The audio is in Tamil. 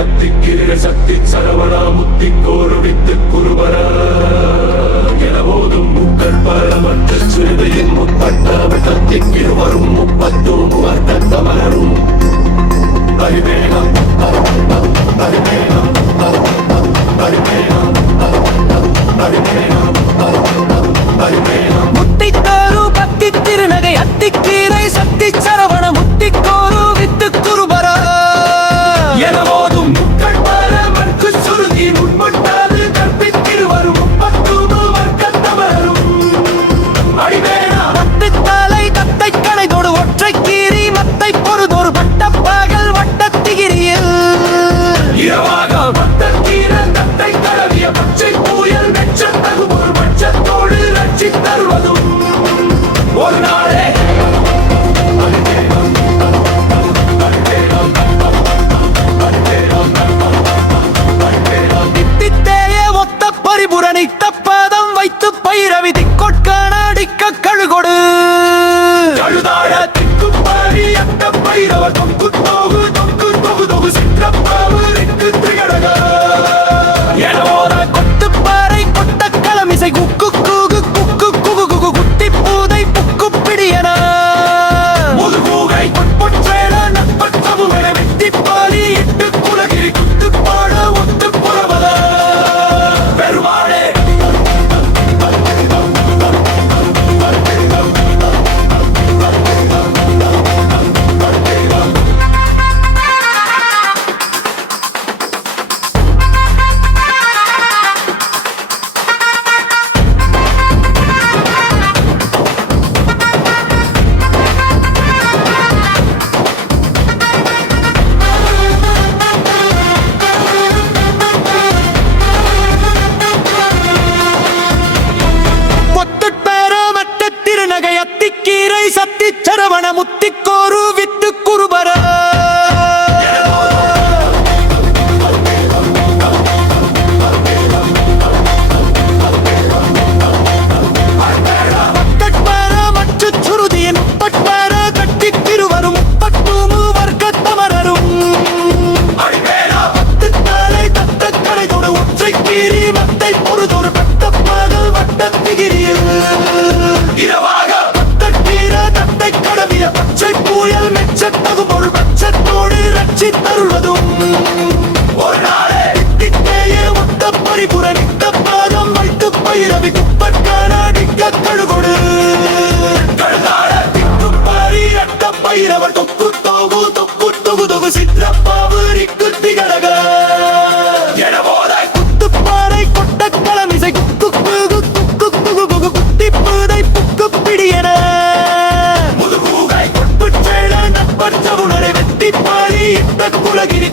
அத்திக்கிர சக்தி சரவணா முத்திக்கோரு வித்து குருவர என போதும் முக்கள் பரமற்ற சிறுதையின் முப்பட்டாவை கத்திக்கிற வரும் முப்பத்தூறு அர்த்தத்த மலரும் அறிவேகம் அறிவேகம் அறிவேகம் அறிவேகம் அறிவேகம் முத்தித்தாரு பக்தி திருநகை அத்திக்கீரை சக்தி சரவண முத்திக்கோரு வித்து குருபர என போதும் முக்கள் பரமற்கு சுருதி முன்மட்டாது கற்பித்திரு வரும் முப்பத்தூறு வர்க்கத்தமரும் அறிவேனா தலை தத்தை கணைதோடு ஒற்றை கீரி மத்தை பொறுதோறு பட்டப்பாகல் வட்டத்திகிரியில் இரவாக பத்தத்தீர தத்தை கடவிய பச்சை புயல் வெச்சத்தகு ஒரு பட்சத்தோடு ரட்சி தருவதும் ஒரு நாளே தித்தித்தேய ஒத்த பரிபுரணி தப்பாதம் வைத்து பைரவி திக்கொட்காடிக்க கழுகொடு கழுதாழ திக்கு பாரி அட்ட பைரவ தொங்கு தோகு தொங்கு தொகு தொகு சிற்றப்பாவு ரிக்கு திகழக எனவோத கொத்துப்பாறை கொட்ட களமிசை குக்கு கூகு குக்கு குகு குகு குத்தி பூதை புக்கு பிடியன முதுகூகை பொற்றேன நட்பற்றமுகனை வெட்டி பாலி இட்டு குலகிரி குத்து பாட ஒத்து புறவத பெருமாளே திருநகை அத்திக்கீரை சத்தி சரவண முத்திக்கோரு வித்து குருபர மற்ற சுருதியின் முப்பட்பார கட்டி திருவரும் முப்பத்தூமு வர்க்கத்தமரரும் தலை தத்த கடைதோடு ஒற்றை கீரி மத்தை பொறுதொரு பட்டப்பாகல் வட்டத்திகிரியில் இரவாக தட்டீர தத்தை கடவிய பச்சை புயல் மெச்சத்தகும் ஒரு பட்சத்தோடு ரட்சி தருவதும் ஒரு நாளே தித்தேயே ஒத்த பரிபுரணித்த பாதம் வைத்து பைரவி குப்பட்காடிக்க கழுகொடு கழுதாழ திக்கு பாரி அட்ட பைரவர் தொக்கு தோகு தொக்கு தொகு தொகு சிற்றப்பாவு ரிக்கு திகழக எனவோத குத்துப்பாறை கொட்ட களமிசை குக்கு குகு குக்கு குகு குகு குத்தி பூதை புக்கு பிடியன முதுகூகை புற்றேட நட்பற்ற உணரை வெட்டி பாரி இட்ட குலகிரி